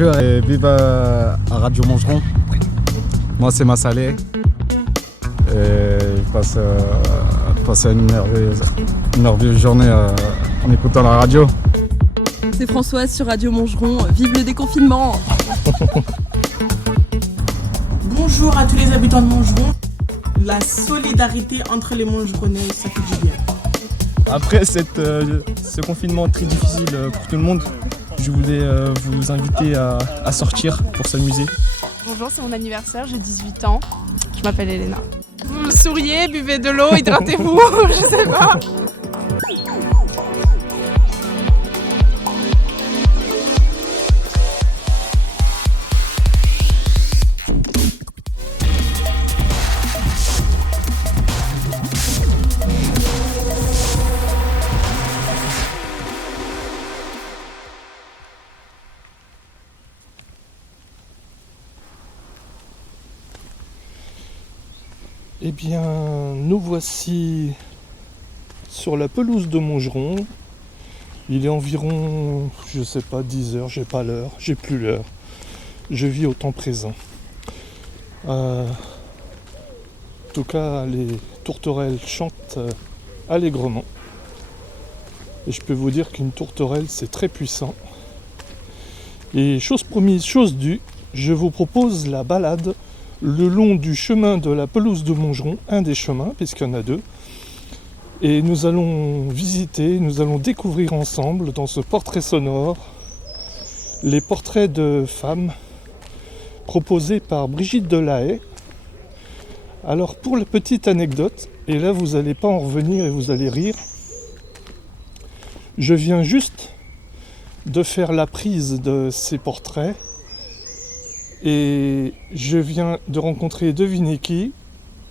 Bonjour et vive à Radio Montgeron. Moi c'est Massalé. Et je passe une merveilleuse journée en écoutant la radio. C'est Françoise sur Radio Montgeron. Vive le déconfinement. Bonjour à tous les habitants de Montgeron. La solidarité entre les Montgeronnais, ça fait du bien. Après ce confinement très difficile pour tout le monde, je voulais vous inviter à sortir pour s'amuser. Bonjour, c'est mon anniversaire, j'ai 18 ans. Je m'appelle Elena. Vous souriez, buvez de l'eau, hydratez-vous, je sais pas. Eh bien, nous voici sur la pelouse de Montgeron. Il est environ, je sais pas, 10h, j'ai pas l'heure, j'ai plus l'heure. Je vis au temps présent. En tout cas, les tourterelles chantent allègrement. Et je peux vous dire qu'une tourterelle, c'est très puissant. Et chose promise, chose due, je vous propose la balade le long du chemin de la pelouse de Montgeron, un des chemins, puisqu'il y en a deux. Et nous allons visiter, nous allons découvrir ensemble, dans ce portrait sonore, les portraits de femmes proposés par Brigitte Delahaye. Alors, pour la petite anecdote, et là vous n'allez pas en revenir et vous allez rire, je viens juste de faire la prise de ces portraits. Et je viens de rencontrer, devinez qui,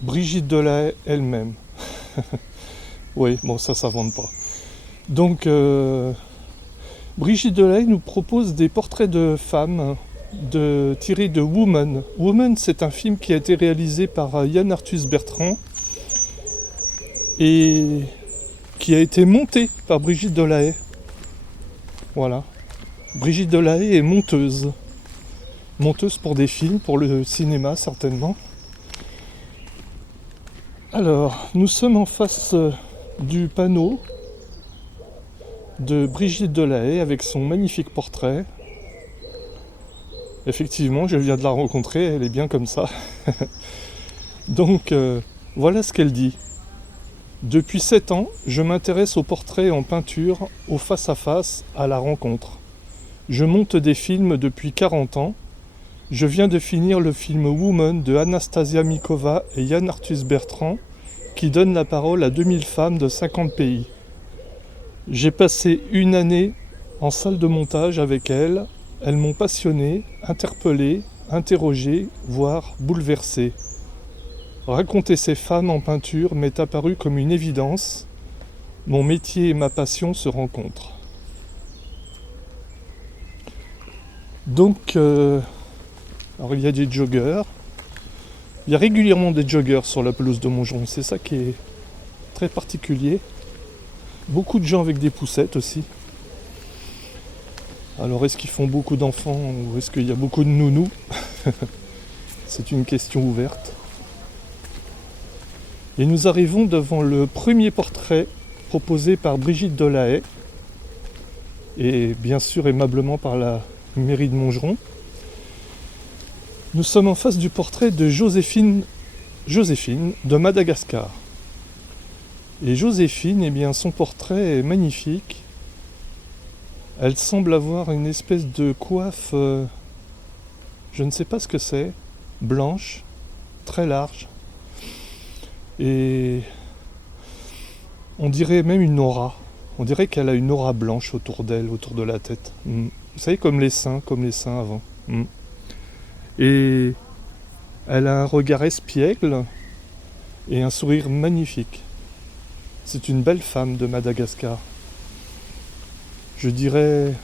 Brigitte Delahaye elle-même. Oui, bon ça s'invente pas. Donc Brigitte Delahaye nous propose des portraits de femmes tirés de Woman. Woman, c'est un film qui a été réalisé par Yann Arthus-Bertrand et qui a été monté par Brigitte Delahaye. Voilà. Brigitte Delahaye est monteuse. Monteuse pour des films, pour le cinéma certainement. Alors, nous sommes en face du panneau de Brigitte Delahaye avec son magnifique portrait. Effectivement, je viens de la rencontrer, elle est bien comme ça. Donc, voilà ce qu'elle dit. Depuis 7 ans, je m'intéresse aux portraits en peinture, au face-à-face, à la rencontre. Je monte des films depuis 40 ans. Je viens de finir le film Woman de Anastasia Mikova et Yann Arthus-Bertrand qui donne la parole à 2000 femmes de 50 pays. J'ai passé une année en salle de montage avec elles. Elles m'ont passionné, interpellé, interrogé, voire bouleversé. Raconter ces femmes en peinture m'est apparu comme une évidence. Mon métier et ma passion se rencontrent. Donc, alors il y a des joggers. Il y a régulièrement des joggers sur la pelouse de Montgeron. C'est ça qui est très particulier. Beaucoup de gens avec des poussettes aussi. Alors est-ce qu'ils font beaucoup d'enfants ou est-ce qu'il y a beaucoup de nounous? C'est une question ouverte. Et nous arrivons devant le premier portrait proposé par Brigitte Delahaye et bien sûr aimablement par la mairie de Montgeron. Nous sommes en face du portrait de Joséphine de Madagascar. Et Joséphine, eh bien, son portrait est magnifique. Elle semble avoir une espèce de coiffe, je ne sais pas ce que c'est, blanche, très large. Et on dirait même une aura. On dirait qu'elle a une aura blanche autour d'elle, autour de la tête. Vous savez, comme les seins avant. Et elle a un regard espiègle et un sourire magnifique. C'est une belle femme de Madagascar. Je dirais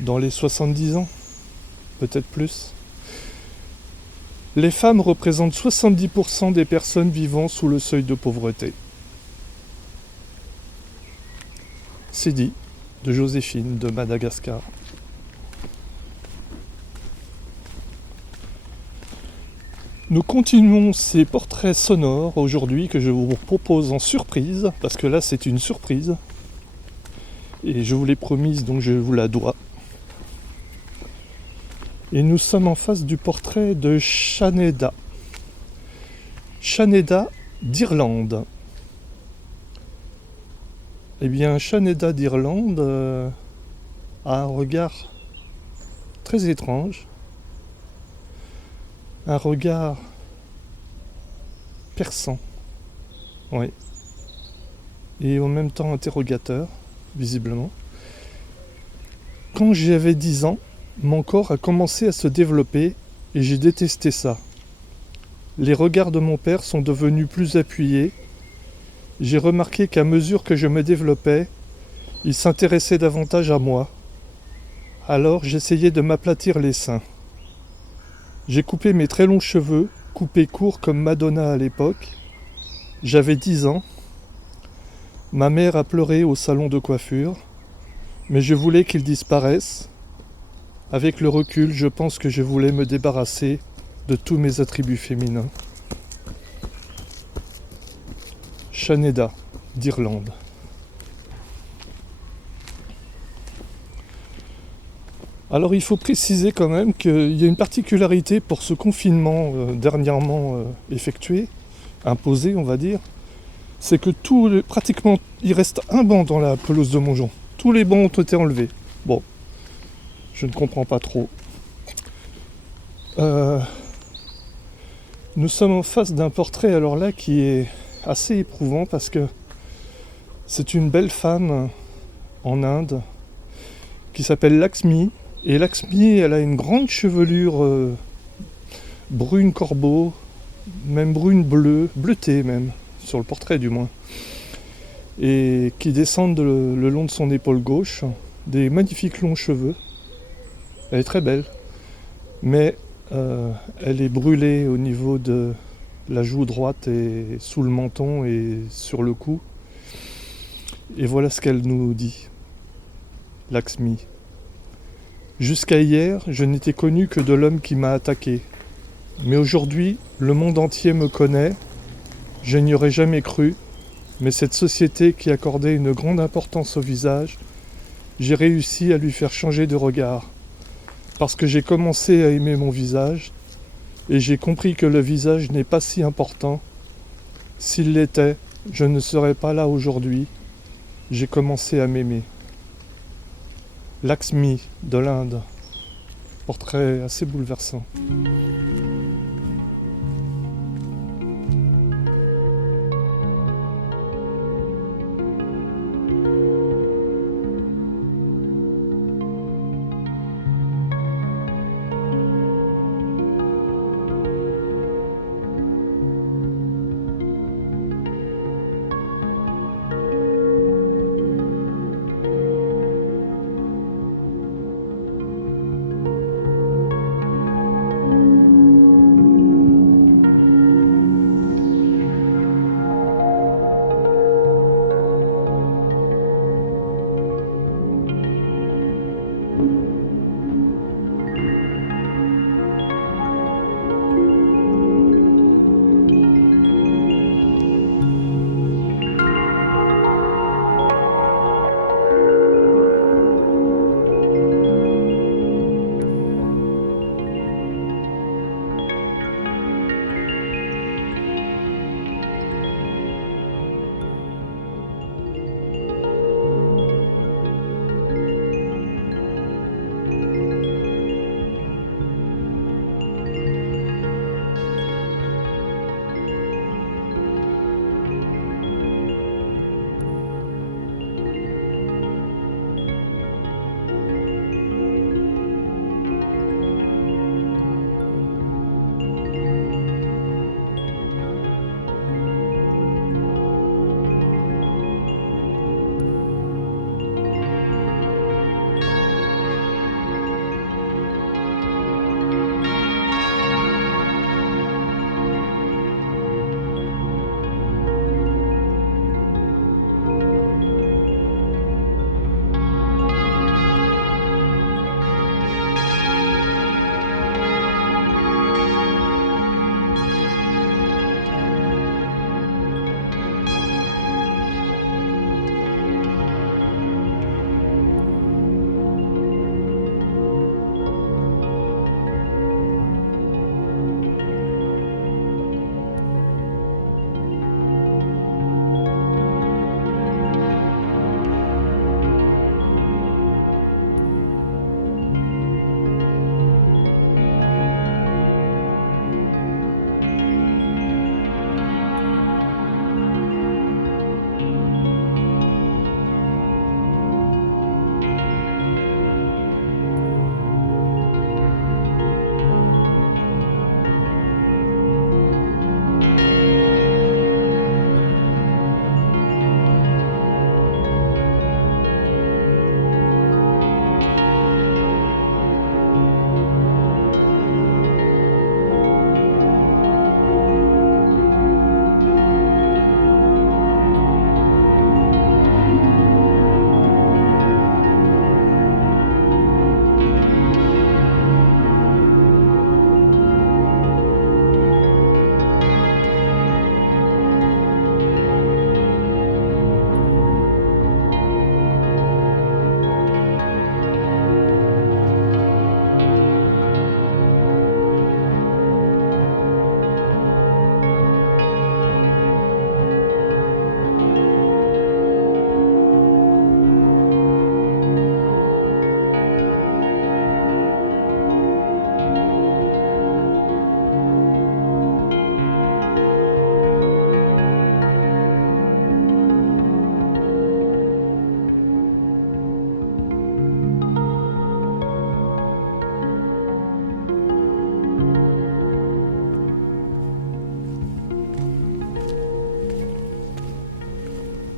dans les 70 ans, peut-être plus. Les femmes représentent 70% des personnes vivant sous le seuil de pauvreté. C'est dit de Joséphine de Madagascar. Nous continuons ces portraits sonores aujourd'hui que je vous propose en surprise, parce que là c'est une surprise. Et je vous l'ai promise, donc je vous la dois. Et nous sommes en face du portrait de Shaneda. Shaneda d'Irlande. Eh bien, Shaneda d'Irlande a un regard très étrange. Un regard perçant. Oui. Et en même temps interrogateur, visiblement. Quand j'avais 10 ans, mon corps a commencé à se développer et j'ai détesté ça. Les regards de mon père sont devenus plus appuyés. J'ai remarqué qu'à mesure que je me développais, il s'intéressait davantage à moi. Alors j'essayais de m'aplatir les seins. J'ai coupé mes très longs cheveux, coupés courts comme Madonna à l'époque. J'avais 10 ans. Ma mère a pleuré au salon de coiffure, mais je voulais qu'il disparaisse. Avec le recul, je pense que je voulais me débarrasser de tous mes attributs féminins. Shaneda, d'Irlande. Alors il faut préciser quand même qu'il y a une particularité pour ce confinement dernièrement effectué, imposé on va dire, c'est que pratiquement il reste un banc dans la pelouse de Montgeron. Tous les bancs ont été enlevés. Bon, je ne comprends pas trop. Nous sommes en face d'un portrait alors là qui est assez éprouvant parce que c'est une belle femme en Inde qui s'appelle Lakshmi. Et Lakshmi, elle a une grande chevelure brune corbeau, même brune bleutée même, sur le portrait du moins. Et qui descendent le long de son épaule gauche, des magnifiques longs cheveux. Elle est très belle, mais elle est brûlée au niveau de la joue droite et sous le menton et sur le cou. Et voilà ce qu'elle nous dit, Lakshmi. Jusqu'à hier, je n'étais connu que de l'homme qui m'a attaqué. Mais aujourd'hui, le monde entier me connaît. Je n'y aurais jamais cru, mais cette société qui accordait une grande importance au visage, j'ai réussi à lui faire changer de regard. Parce que j'ai commencé à aimer mon visage, et j'ai compris que le visage n'est pas si important. S'il l'était, je ne serais pas là aujourd'hui. J'ai commencé à m'aimer. Lakshmi de l'Inde. Portrait assez bouleversant.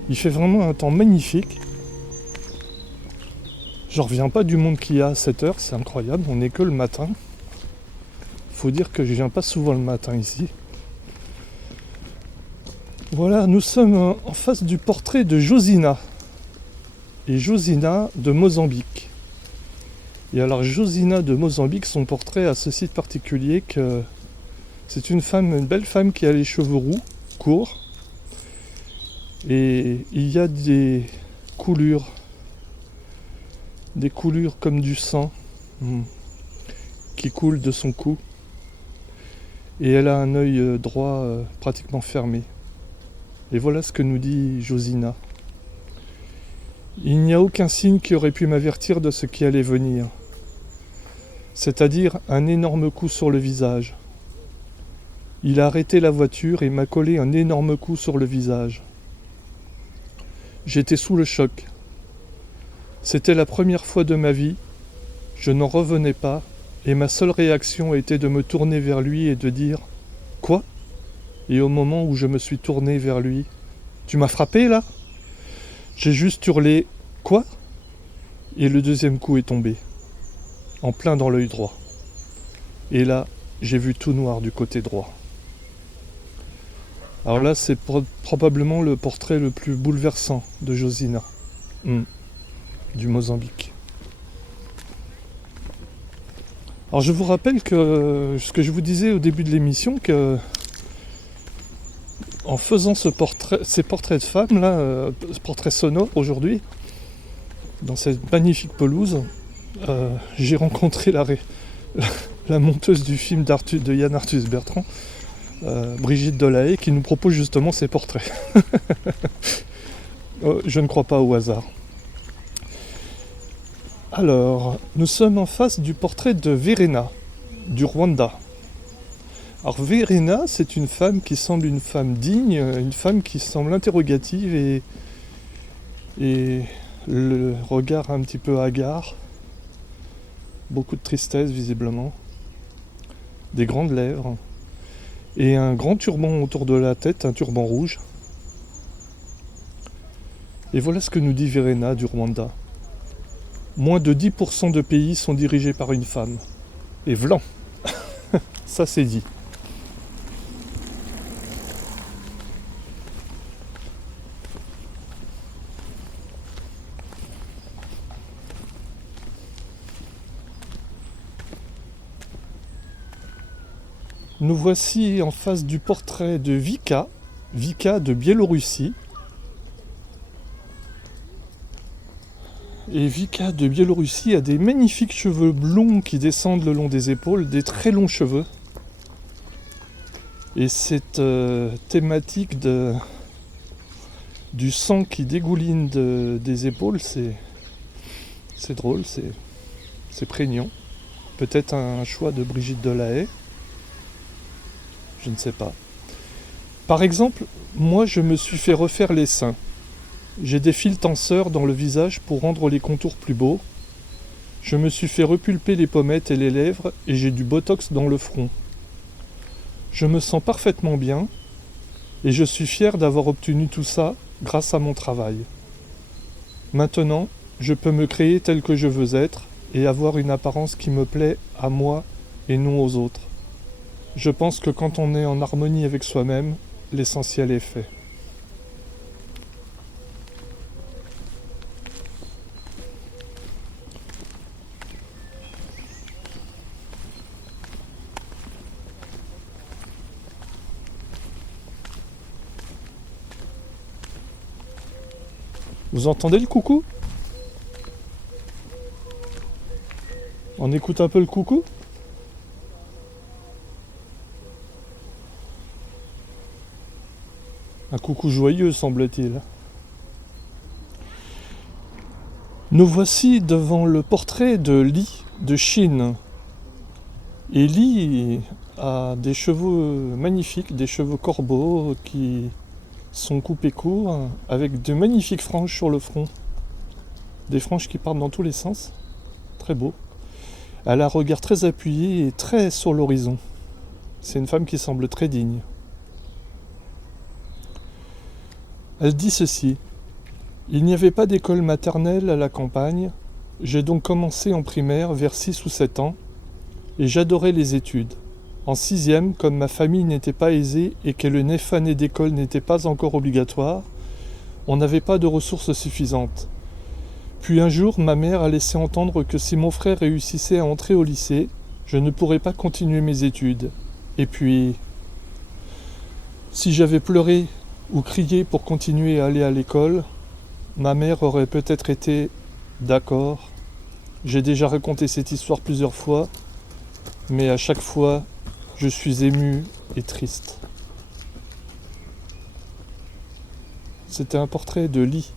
Il fait vraiment un temps magnifique. J'en reviens pas du monde qu'il y a à 7h, c'est incroyable, on n'est que le matin. Faut dire que je viens pas souvent le matin ici. Voilà, nous sommes en face du portrait de Josina. Et Josina de Mozambique. Et alors Josina de Mozambique, son portrait a ceci de particulier que c'est une belle femme qui a les cheveux roux, courts. Et il y a des coulures comme du sang qui coule de son cou. Et elle a un œil droit pratiquement fermé. Et voilà ce que nous dit Josina. Il n'y a aucun signe qui aurait pu m'avertir de ce qui allait venir. C'est-à-dire un énorme coup sur le visage. Il a arrêté la voiture et m'a collé un énorme coup sur le visage. J'étais sous le choc. C'était la première fois de ma vie, je n'en revenais pas, et ma seule réaction était de me tourner vers lui et de dire « Quoi ?» Et au moment où je me suis tourné vers lui, « Tu m'as frappé là ?» J'ai juste hurlé « Quoi ?» Et le deuxième coup est tombé, en plein dans l'œil droit. Et là, j'ai vu tout noir du côté droit. Alors là, c'est probablement le portrait le plus bouleversant de Josina. Du Mozambique. Alors je vous rappelle que ce que je vous disais au début de l'émission, que en faisant ces portraits de femmes là, ce portrait sonore aujourd'hui, dans cette magnifique pelouse, j'ai rencontré la monteuse du film de Yann Arthus Bertrand, Brigitte Delahaye, qui nous propose justement ces portraits. Je ne crois pas au hasard. Alors, nous sommes en face du portrait de Verena, du Rwanda. Alors Verena, c'est une femme qui semble une femme digne, une femme qui semble interrogative et le regard un petit peu hagard. Beaucoup de tristesse visiblement. Des grandes lèvres. Et un grand turban autour de la tête, un turban rouge. Et voilà ce que nous dit Verena du Rwanda. Moins de 10% de pays sont dirigés par une femme. Et vlan. Ça c'est dit. Nous voici en face du portrait de Vika de Biélorussie. Et Vika de Biélorussie a des magnifiques cheveux blonds qui descendent le long des épaules, des très longs cheveux. Et cette thématique du sang qui dégouline des épaules, c'est drôle, c'est prégnant. Peut-être un choix de Brigitte Delahaye. Je ne sais pas. Par exemple, moi je me suis fait refaire les seins. J'ai des fils tenseurs dans le visage pour rendre les contours plus beaux. Je me suis fait repulper les pommettes et les lèvres et j'ai du botox dans le front. Je me sens parfaitement bien et je suis fier d'avoir obtenu tout ça grâce à mon travail. Maintenant, je peux me créer tel que je veux être et avoir une apparence qui me plaît à moi et non aux autres. Je pense que quand on est en harmonie avec soi-même, l'essentiel est fait. Vous entendez le coucou ? On écoute un peu le coucou ? Un coucou joyeux, semble-t-il. Nous voici devant le portrait de Li de Chine. Et Li a des cheveux magnifiques, des cheveux corbeaux qui sont coupés courts, avec de magnifiques franges sur le front. Des franges qui partent dans tous les sens. Très beau. Elle a un regard très appuyé et très sur l'horizon. C'est une femme qui semble très digne. Elle dit ceci: Il n'y avait pas d'école maternelle à la campagne, j'ai donc commencé en primaire vers 6 ou 7 ans, et j'adorais les études. En 6e, comme ma famille n'était pas aisée et que le 9 année d'école n'était pas encore obligatoire, on n'avait pas de ressources suffisantes. Puis un jour, ma mère a laissé entendre que si mon frère réussissait à entrer au lycée, je ne pourrais pas continuer mes études. Et puis, si j'avais pleuré ou crié pour continuer à aller à l'école, ma mère aurait peut-être été d'accord. J'ai déjà raconté cette histoire plusieurs fois, mais à chaque fois, je suis ému et triste. C'était un portrait de Lee.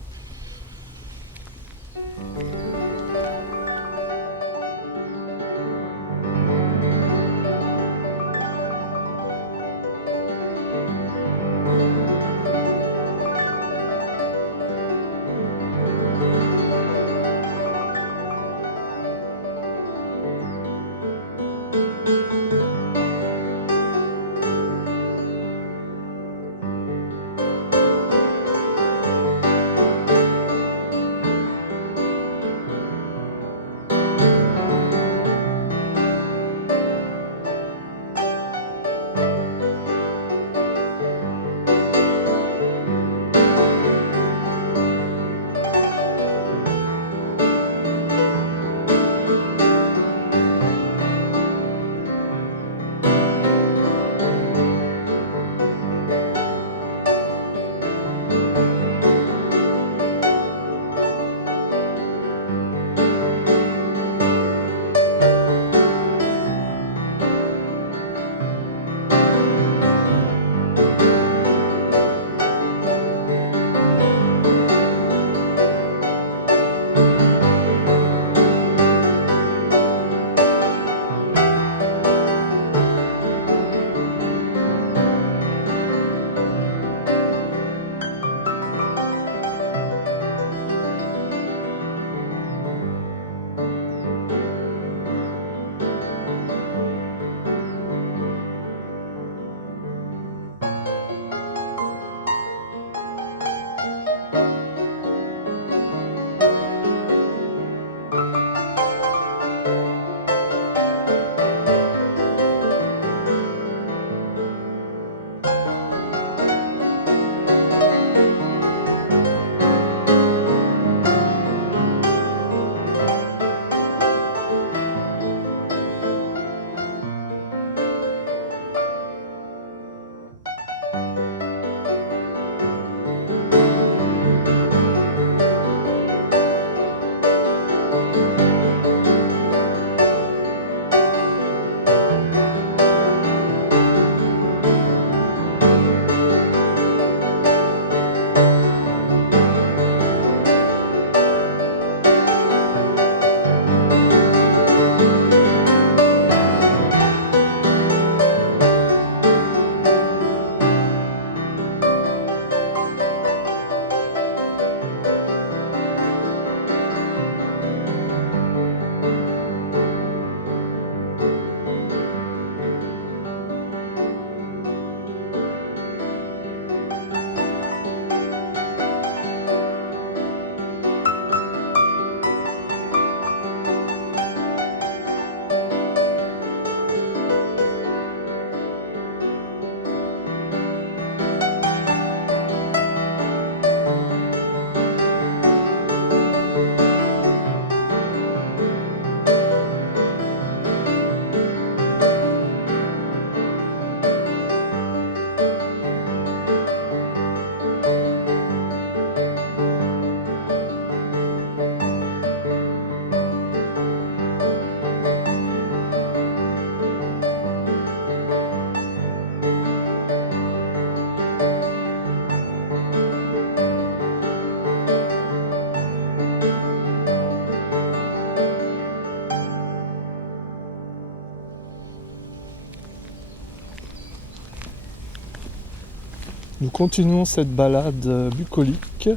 Nous continuons cette balade bucolique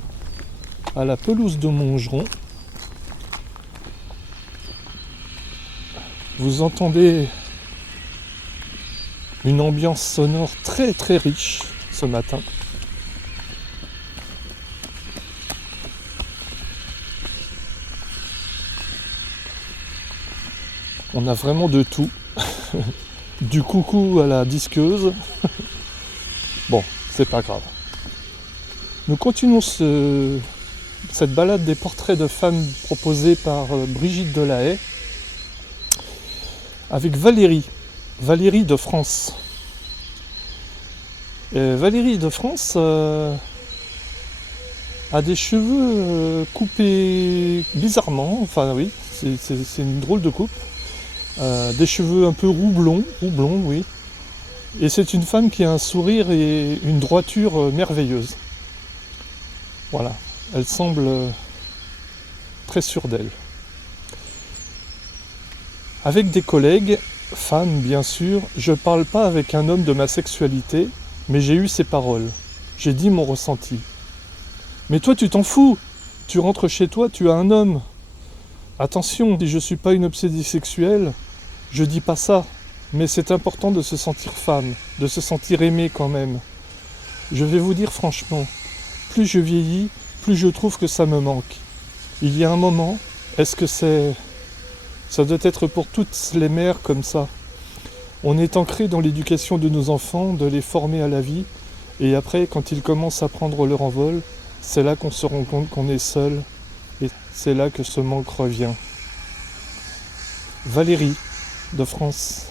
à la pelouse de Montgeron. Vous entendez une ambiance sonore très très riche ce matin. On a vraiment de tout. Du coucou à la disqueuse. Bon, c'est pas grave. Nous continuons cette balade des portraits de femmes proposée par Brigitte Delahaye avec Valérie de France. Valérie de France a des cheveux coupés bizarrement, enfin oui, c'est une drôle de coupe. Des cheveux un peu roux blonds, oui. Et c'est une femme qui a un sourire et une droiture merveilleuse. Voilà, elle semble très sûre d'elle. Avec des collègues, femmes bien sûr, je parle pas avec un homme de ma sexualité, mais j'ai eu ces paroles. J'ai dit mon ressenti. Mais toi tu t'en fous, tu rentres chez toi, tu as un homme. Attention, si je suis pas une obsédée sexuelle, je dis pas ça, mais c'est important de se sentir femme, de se sentir aimée quand même. Je vais vous dire franchement, plus je vieillis, plus je trouve que ça me manque. Il y a un moment, est-ce que ça doit être pour toutes les mères comme ça. On est ancré dans l'éducation de nos enfants, de les former à la vie, et après, quand ils commencent à prendre leur envol, c'est là qu'on se rend compte qu'on est seul, et c'est là que ce manque revient. Valérie de France.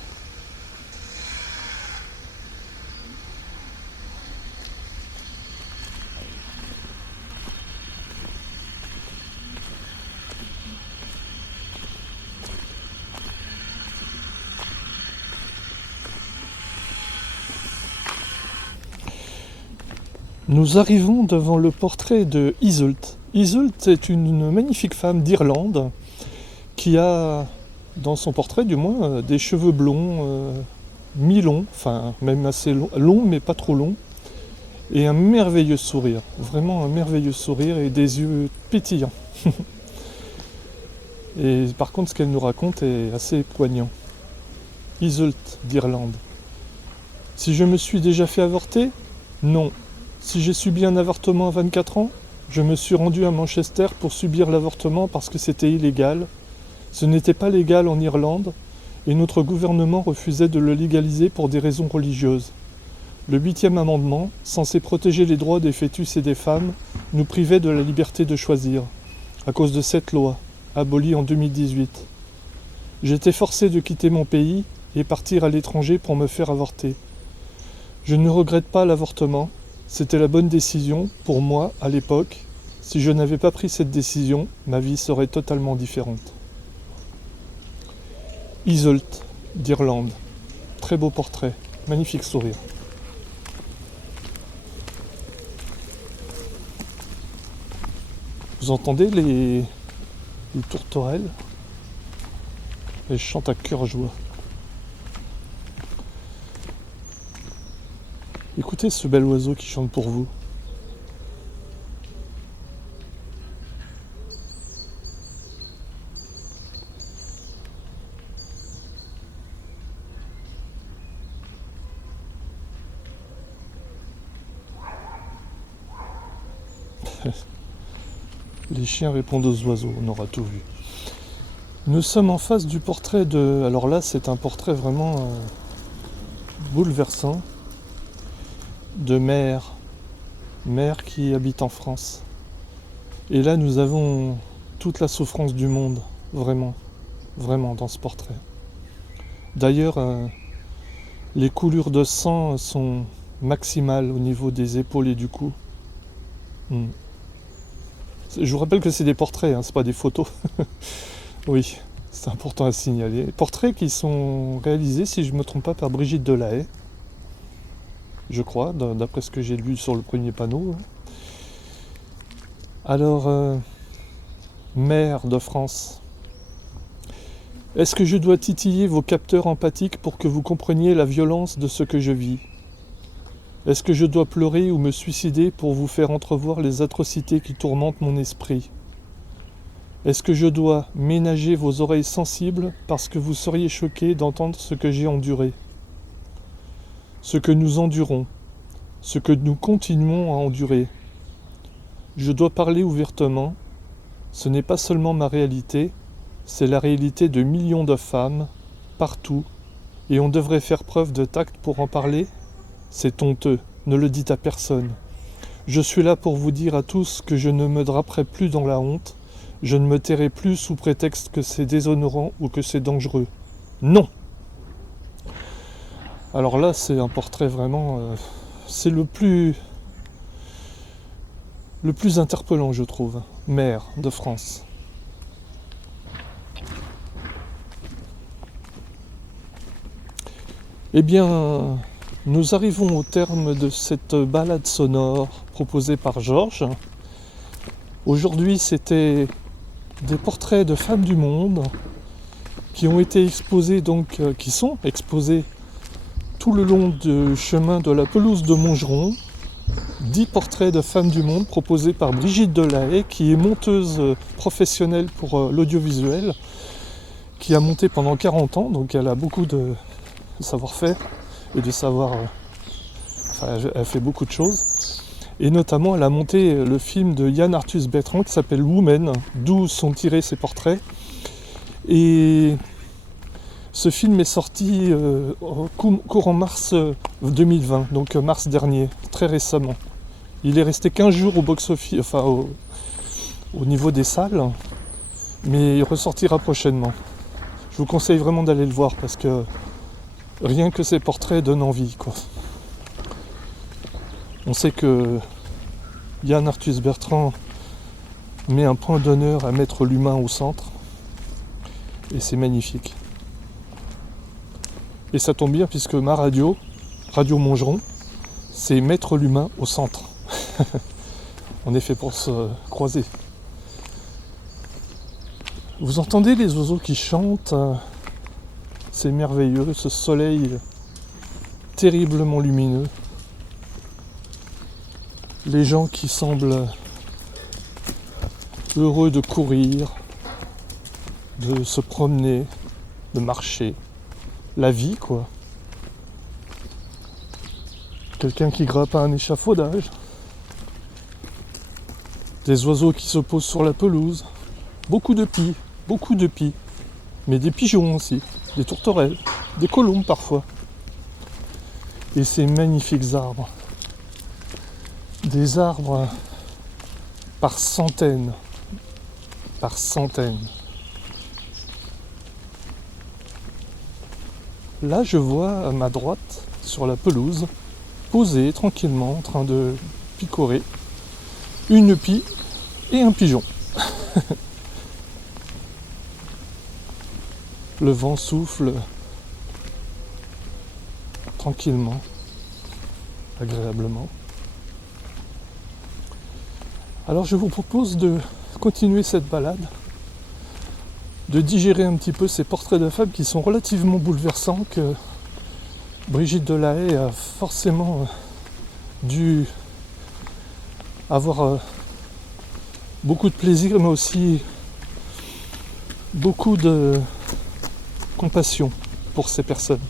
Nous arrivons devant le portrait de Iseult. Iseult est une magnifique femme d'Irlande qui a, dans son portrait du moins, des cheveux blonds, mi-longs, enfin même assez longs mais pas trop longs, et un merveilleux sourire, vraiment un merveilleux sourire et des yeux pétillants. Et par contre ce qu'elle nous raconte est assez poignant. Iseult d'Irlande. Si je me suis déjà fait avorter ? Non. Si j'ai subi un avortement à 24 ans, je me suis rendu à Manchester pour subir l'avortement parce que c'était illégal. Ce n'était pas légal en Irlande et notre gouvernement refusait de le légaliser pour des raisons religieuses. Le 8e amendement, censé protéger les droits des fœtus et des femmes, nous privait de la liberté de choisir, à cause de cette loi, abolie en 2018. J'étais forcé de quitter mon pays et partir à l'étranger pour me faire avorter. Je ne regrette pas l'avortement. C'était la bonne décision pour moi à l'époque. Si je n'avais pas pris cette décision, ma vie serait totalement différente. Iseult d'Irlande. Très beau portrait, magnifique sourire. Vous entendez les tourterelles ? Elles chantent à cœur joie. Écoutez ce bel oiseau qui chante pour vous. Les chiens répondent aux oiseaux, on aura tout vu. Nous sommes en face du portrait de... Alors là, c'est un portrait vraiment bouleversant. De mère qui habite en France. Et là, nous avons toute la souffrance du monde, vraiment, dans ce portrait. D'ailleurs, les coulures de sang sont maximales au niveau des épaules et du cou. Je vous rappelle que c'est des portraits, c'est pas des photos. Oui, c'est important à signaler. Portraits qui sont réalisés, si je ne me trompe pas, par Brigitte Delahaye. Je crois, d'après ce que j'ai lu sur le premier panneau. Alors, mère de France, est-ce que je dois titiller vos capteurs empathiques pour que vous compreniez la violence de ce que je vis ? Est-ce que je dois pleurer ou me suicider pour vous faire entrevoir les atrocités qui tourmentent mon esprit ? Est-ce que je dois ménager vos oreilles sensibles parce que vous seriez choqués d'entendre ce que j'ai enduré ? Ce que nous endurons, ce que nous continuons à endurer. Je dois parler ouvertement, ce n'est pas seulement ma réalité, C'est la réalité de millions de femmes, partout, et on devrait faire preuve de tact pour en parler. C'est honteux, ne le dites à personne. Je suis là pour vous dire à tous que je ne me draperai plus dans la honte, je ne me tairai plus sous prétexte que c'est déshonorant ou que c'est dangereux. Non! Alors là, c'est un portrait vraiment... c'est le plus interpellant, je trouve. Maire de France. Eh bien, nous arrivons au terme de cette balade sonore proposée par Georges. Aujourd'hui, c'était des portraits de femmes du monde qui ont été exposés, donc qui sont exposés tout le long du chemin de la pelouse de Montgeron. 10 portraits de femmes du monde proposés par Brigitte Delahaye, qui est monteuse professionnelle pour l'audiovisuel, qui a monté pendant 40 ans, donc elle a beaucoup de savoir-faire et de savoir... enfin, elle fait beaucoup de choses. Et notamment, elle a monté le film de Yann Arthus Bertrand qui s'appelle Women, d'où sont tirés ces portraits. Et ce film est sorti courant mars 2020, donc mars dernier, très récemment. Il est resté 15 jours au box-office, enfin au niveau des salles, mais il ressortira prochainement. Je vous conseille vraiment d'aller le voir parce que rien que ces portraits donnent envie, quoi. On sait que Yann Arthus Bertrand met un point d'honneur à mettre l'humain au centre, et c'est magnifique. Et ça tombe bien puisque ma radio, Radio Montgeron, c'est mettre l'humain au centre. On est fait pour se croiser. Vous entendez les oiseaux qui chantent, c'est merveilleux, ce soleil terriblement lumineux. Les gens qui semblent heureux de courir, de se promener, de marcher. La vie, quoi. Quelqu'un qui grimpe à un échafaudage. Des oiseaux qui se posent sur la pelouse. Beaucoup de pies. Mais des pigeons aussi. Des tourterelles. Des colombes parfois. Et ces magnifiques arbres. Des arbres par centaines. Par centaines. Là, je vois à ma droite, sur la pelouse, posé tranquillement, en train de picorer, une pie et un pigeon. Le vent souffle tranquillement, agréablement. Alors je vous propose de continuer cette balade, de digérer un petit peu ces portraits de femmes qui sont relativement bouleversants, que Brigitte Delahaye a forcément dû avoir beaucoup de plaisir, mais aussi beaucoup de compassion pour ces personnes.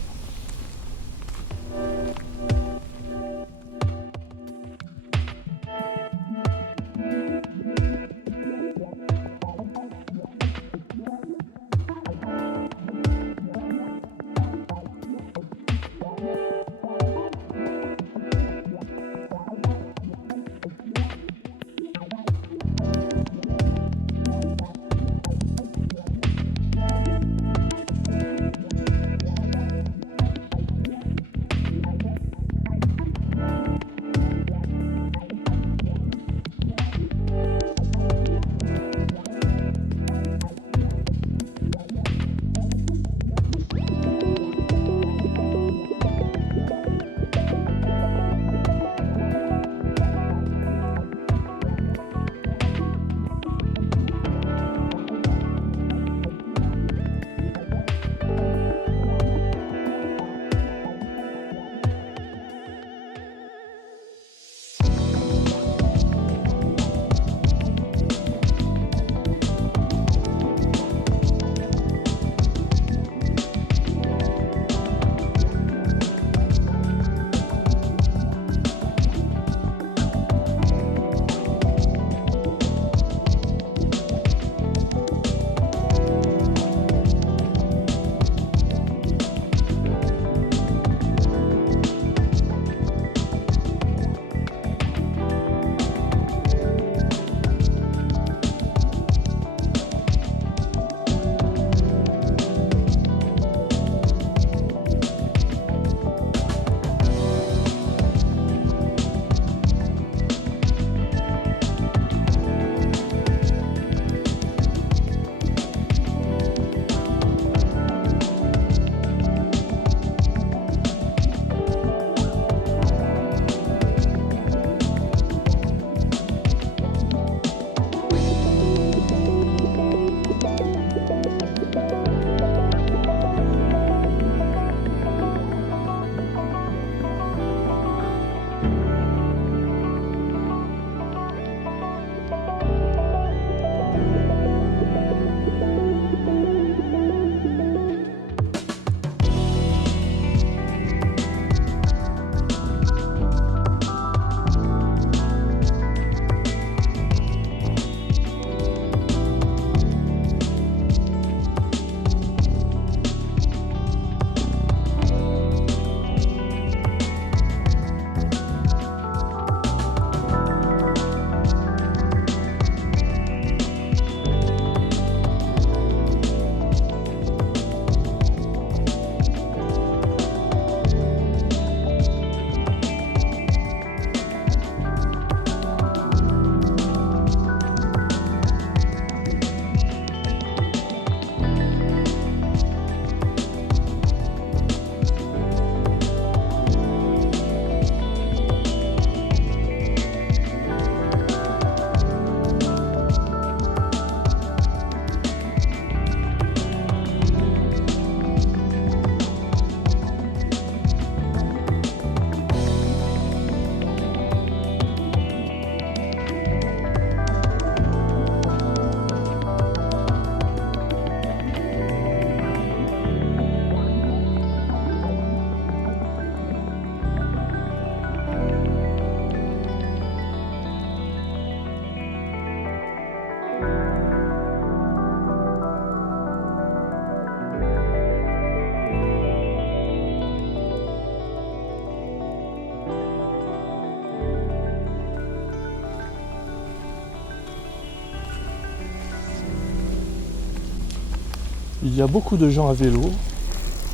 Il y a beaucoup de gens à vélo,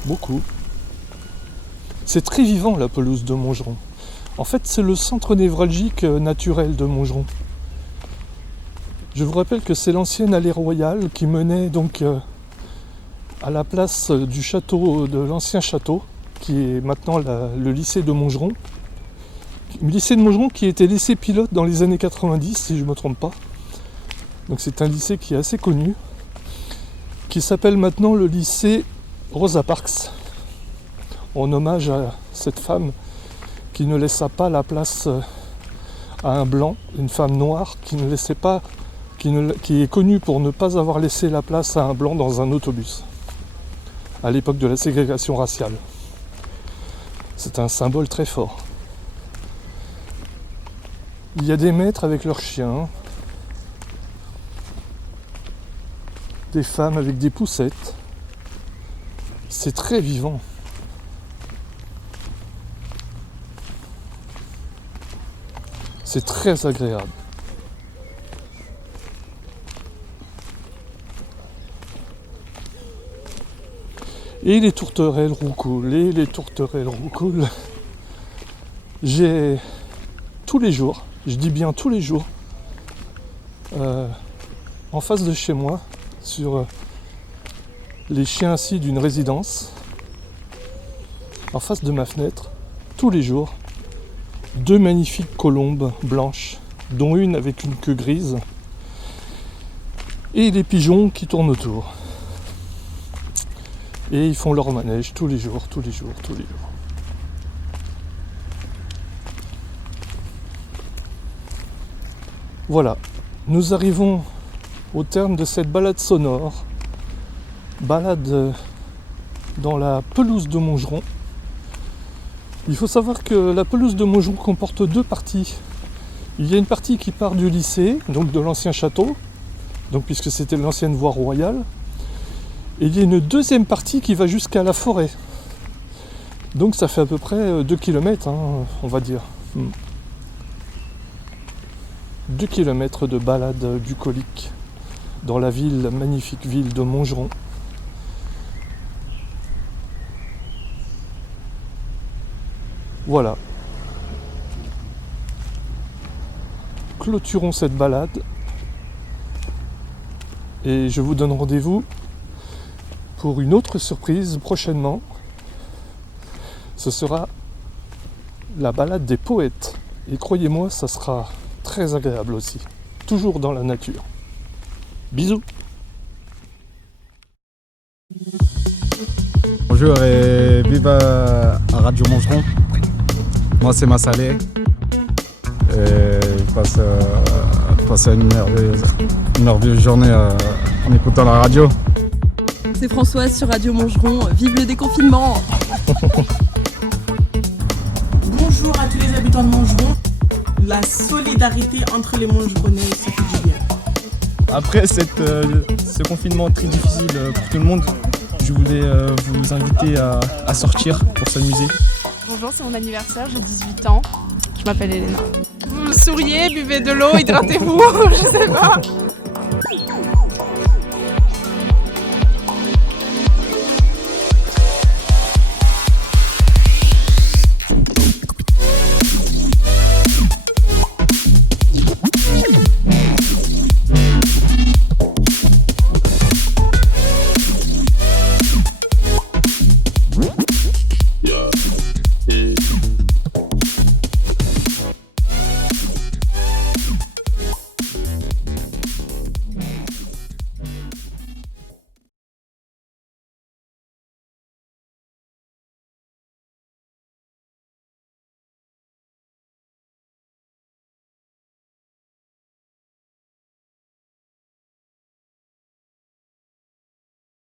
beaucoup. C'est très vivant la pelouse de Montgeron. En fait, c'est le centre névralgique naturel de Montgeron. Je vous rappelle que c'est l'ancienne allée royale qui menait donc à la place du château, de l'ancien château, qui est maintenant le lycée de Montgeron. Le lycée de Montgeron qui a été laissé pilote dans les années 90, si je ne me trompe pas. Donc c'est un lycée qui est assez connu, qui s'appelle maintenant le lycée Rosa Parks, en hommage à cette femme qui ne laissa pas la place à un blanc, une femme noire qui ne laissait pas, qui est connue pour ne pas avoir laissé la place à un blanc dans un autobus, à l'époque de la ségrégation raciale. C'est un symbole très fort. Il y a des maîtres avec leurs chiens, des femmes avec des poussettes. C'est très vivant. C'est très agréable. Et les tourterelles roucoulent, et les tourterelles roucoulent. J'ai tous les jours, je dis bien tous les jours, en face de chez moi, sur les chiens assis d'une résidence, en face de ma fenêtre, tous les jours, 2 magnifiques colombes blanches, dont une avec une queue grise, et des pigeons qui tournent autour. Et ils font leur manège tous les jours, tous les jours, tous les jours. Voilà, nous arrivons au terme de cette balade sonore, balade dans la pelouse de Montgeron. Il faut savoir que la pelouse de Montgeron comporte 2 parties. Il y a une partie qui part du lycée, donc de l'ancien château, donc puisque c'était l'ancienne voie royale, et il y a une deuxième partie qui va jusqu'à la forêt. Donc ça fait à peu près 2 km, on va dire. 2 km de balade bucolique dans la magnifique ville de Montgeron. Voilà. Clôturons cette balade et je vous donne rendez-vous pour une autre surprise prochainement. Ce sera la balade des poètes. Et croyez-moi, ça sera très agréable aussi. Toujours dans la nature. Bisous. Bonjour et vive à Radio Montgeron. Moi c'est Massalé. Et je passe une merveilleuse journée en écoutant la radio. C'est Françoise sur Radio Montgeron. Vive le déconfinement! Bonjour à tous les habitants de Montgeron. La solidarité entre les Montgeronnais, ça fait du bien. Après ce confinement très difficile pour tout le monde, je voulais vous inviter à sortir pour s'amuser. Bonjour, c'est mon anniversaire, j'ai 18 ans. Je m'appelle Elena. Vous souriez, buvez de l'eau, hydratez-vous, je sais pas.